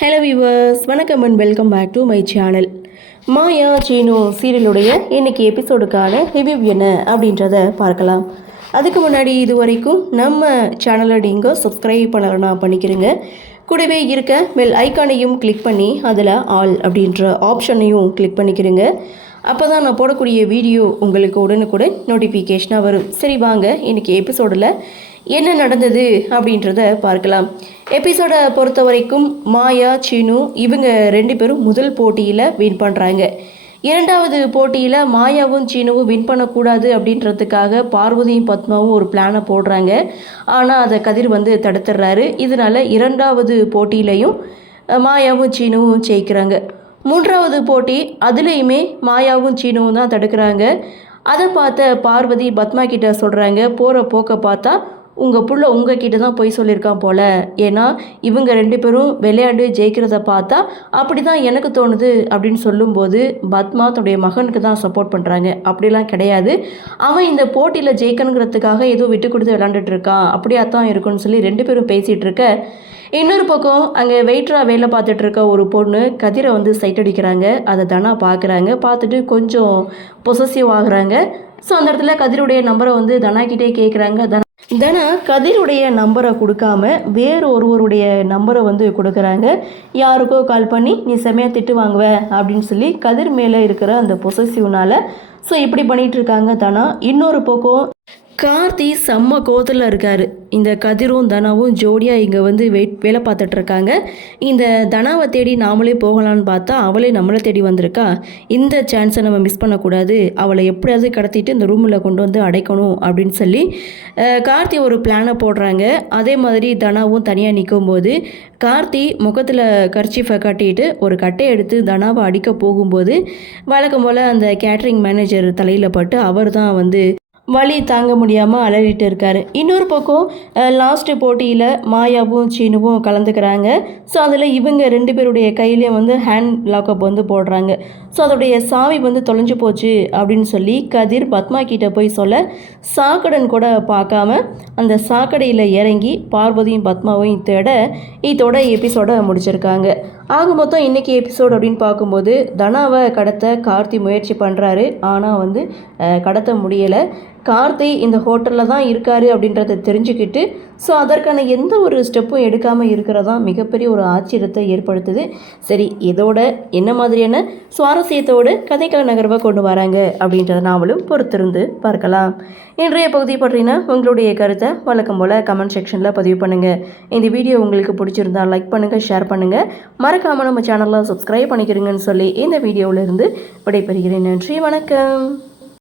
Hello viewers, வணக்கம் and welcome back to my channel. Maya Seenu சீரியலுடைய இன்றைக்கி எபிசோடுக்கான ரிவ்யூ என்ன அப்படின்றத பார்க்கலாம். அதுக்கு முன்னாடி இது வரைக்கும் நம்ம சேனலை நீங்கள் சப்ஸ்கிரைப் பண்ணலன்னா பண்ணிக்கிறீங்க. கூடவே இருக்க பெல் ஐக்கானையும் கிளிக் பண்ணி அதில் ஆல் அப்படின்ற ஆப்ஷனையும் கிளிக் பண்ணிக்கிறீங்க. அப்போ தான் நான் போடக்கூடிய வீடியோ உங்களுக்கு உடனுக்குடன் நோட்டிஃபிகேஷனாக வரும். சரி வாங்க இன்றைக்கி எபிசோடில் என்ன நடந்தது அப்படின்றத பார்க்கலாம். எபிசோடை பொறுத்த வரைக்கும் மாயா சீனு இவங்க ரெண்டு பேரும் முதல் போட்டியில் வின் பண்ணுறாங்க. இரண்டாவது போட்டியில் மாயாவும் சீனுவும் வின் பண்ணக்கூடாது அப்படின்றதுக்காக பார்வதியும் பத்மாவும் ஒரு பிளானை போடுறாங்க. ஆனால் அதை கதிர் தடுத்துடுறாரு. இதனால் இரண்டாவது போட்டியிலையும் மாயாவும் சீனுவும் ஜெயிக்கிறாங்க. மூன்றாவது போட்டி அதுலேயுமே மாயாவும் சீனுவும் தான் தடுக்கிறாங்க. அதை பார்த்த பார்வதி பத்மா கிட்ட சொல்கிறாங்க, போகிற போக்க பார்த்தா உங்கள் புள்ள உங்ககிட்ட தான் போய் சொல்லியிருக்கான் போல். ஏன்னா இவங்க ரெண்டு பேரும் விளையாண்டு ஜெயிக்கிறத பார்த்தா அப்படி தான் எனக்கு தோணுது அப்படின்னு சொல்லும்போது பத்மா தன்னுடைய மகனுக்கு தான் சப்போர்ட் பண்ணுறாங்க. அப்படிலாம் கிடையாது, அவன் இந்த போட்டியில் ஜெயிக்கணுங்கிறதுக்காக ஏதோ விட்டு கொடுத்து விளாண்டுட்டு இருக்கான், அப்படியா தான் இருக்குன்னு சொல்லி ரெண்டு பேரும் பேசிகிட்டு இருக்க, இன்னொரு பக்கம் அங்கே வெயிட்டராக வேலை பார்த்துட்டு இருக்க ஒரு பொண்ணு கதிரை சைட் அடிக்கிறாங்க. அதை தனா பார்க்குறாங்க. பார்த்துட்டு கொஞ்சம் பொசசிவ் ஆகுறாங்க. ஸோ அந்த இடத்துல கதிருடைய நம்பரை தனா கிட்டே கேட்குறாங்க. தனா கதிருடைய நம்பரை கொடுக்காம வேறு ஒருவருடைய நம்பரை கொடுக்குறாங்க. யாருக்கோ கால் பண்ணி நீ செமையாக திட்டு வாங்குவ அப்படின்னு சொல்லி கதிர் மேலே இருக்கிற அந்த பொசசிவ்னால் ஸோ இப்படி பண்ணிகிட்டு இருக்காங்க தனா. இன்னொரு பக்கம் கார்த்தி செம்ம கோத்தில் இருக்கார். இந்த கதிரும் தனாவும் ஜோடியாக இங்கே வேலை பார்த்துட்ருக்காங்க. இந்த தனாவை தேடி நாமளே போகலான்னு பார்த்தா அவளே நம்மளை தேடி வந்திருக்கா. இந்த சான்ஸை நம்ம மிஸ் பண்ணக்கூடாது, அவளை எப்படியாவது கடத்திட்டு இந்த ரூமில் கொண்டு அடைக்கணும் அப்படின்னு சொல்லி கார்த்தி ஒரு பிளானை போடுறாங்க. அதே மாதிரி தனாவும் தனியாக நிற்கும்போது கார்த்தி முகத்தில் கர்ச்சீஃபை கட்டிட்டு ஒரு கட்டையை எடுத்து தனாவை அடிக்க போகும்போது வழக்கம் போல் அந்த கேட்ரிங் மேனேஜர் தலையில் பட்டு அவர் தான் வலி தாங்க முடியாமல் அலறிட்டு இருக்காரு. இன்னொரு பக்கம் லாஸ்ட்டு போட்டியில் மாயாவும் சீனுவும் கலந்துக்கிறாங்க. ஸோ அதில் இவங்க ரெண்டு பேருடைய கையிலையும் ஹேண்ட் லாக்கப் போடுறாங்க. ஸோ அதோடைய சாவி தொலைஞ்சு போச்சு அப்படின்னு சொல்லி கதிர் பத்மா கிட்ட போய் சொல்ல சாக்கடன் கூட பார்க்காம அந்த சாக்கடையில் இறங்கி பார்வதியும் பத்மாவையும் தேட இதோட எபிசோடை முடிச்சிருக்காங்க. ஆக மொத்தம் இன்றைக்கி எபிசோடு அப்படின்னு பார்க்கும்போது தனாவை கடத்த கார்த்தி முயற்சி பண்ணுறாரு. ஆனால் கடத்த முடியலை. கார்த்தி இந்த ஹோட்டலில் தான் இருக்கார் அப்படின்றத தெரிஞ்சுக்கிட்டு ஸோ அதற்கான எந்த ஒரு ஸ்டெப்பும் எடுக்காமல் இருக்கிறதா மிகப்பெரிய ஒரு ஆச்சரியத்தை ஏற்படுத்துது. சரி, இதோட என்ன மாதிரியான சுவாரஸ்யத்தோடு கதைக்கால நகர்வை கொண்டு வராங்க அப்படின்றத நாமளும் பொறுத்திருந்து பார்க்கலாம். இன்றைய பகுதி பற்றினா உங்களுடைய கருத்தை வழக்கம் போல் கமெண்ட் செக்ஷனில் பதிவு பண்ணுங்கள். இந்த வீடியோ உங்களுக்கு பிடிச்சிருந்தால் லைக் பண்ணுங்கள், ஷேர் பண்ணுங்கள். மறக்காமல் நம்ம சேனலில் சப்ஸ்கிரைப் பண்ணிக்கிறீங்கன்னு சொல்லி இந்த வீடியோவிலிருந்து விடைபெறுகிறேன். நன்றி, வணக்கம்.